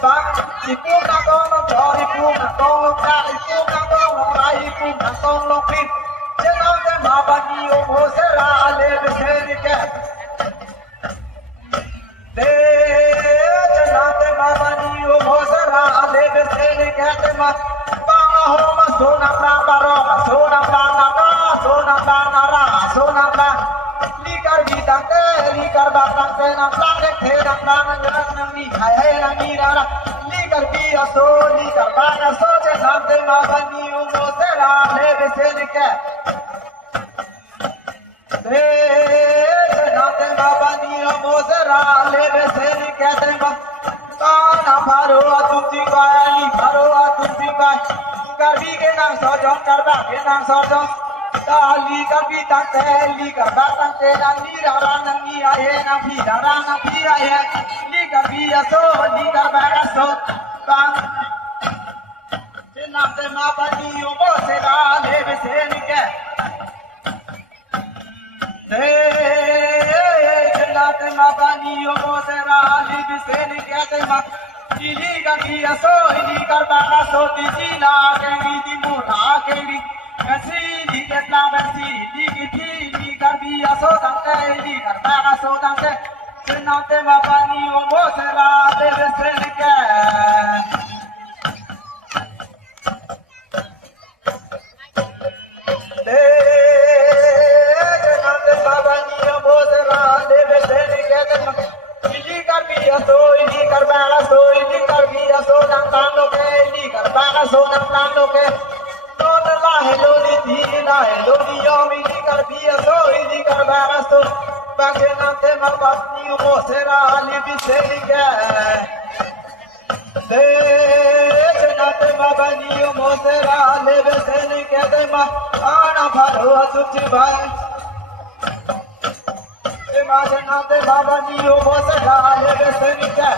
Bang, si pun nak kau nak cari pun nak kau nak cari pun nak rai pun con long pin trên non thế mà bao nhiêu bố sẽ ra lên thế cái thế trên non thế mà bao nhiêu bố sẽ ra lên thế cái mà bang ho mà số năm bang baro mà số năm bang nara số năm bang nara số năm bang likar bidang te likar batang te nam lang te nam lang nam ni hai nam ni ra likar bi aso likar bang aso je nam te ma bani mo se ra le be se ni ke de je nam te ma bani mo se ra le be se ni ke te ma ta na baro atum ji ba ni baro atum ji ba kar bi ke nam so jon kar ba ke nam so jon Tali kapi tante li karba tante na ni ra na ni aye na phi ra na phi aye li kapi aso li karba aso bang nam te ma bani o mo se ra le be se ni ke de nam te ma bani o mo se ra le be se ni ke te ma li kapi aso li karba aso ti ji la ke ni ti mu ra ke ni Kasi di ketla basi di kiti di karbi aso tangke di karba aso tangke senate mabani omo sera de besenike de senate mabani omo sera de besenike di karbi aso di karba aso tangkang ke di karba aso tangkang ke hello di la hello di yomi di karbiya so di karbaga so bagena te mabni mo sera ali biseliga de jenate mabni mo sera ali biseliga de ma ana bharo suchi bhai e ma jenate mabni mo sera ali biseliga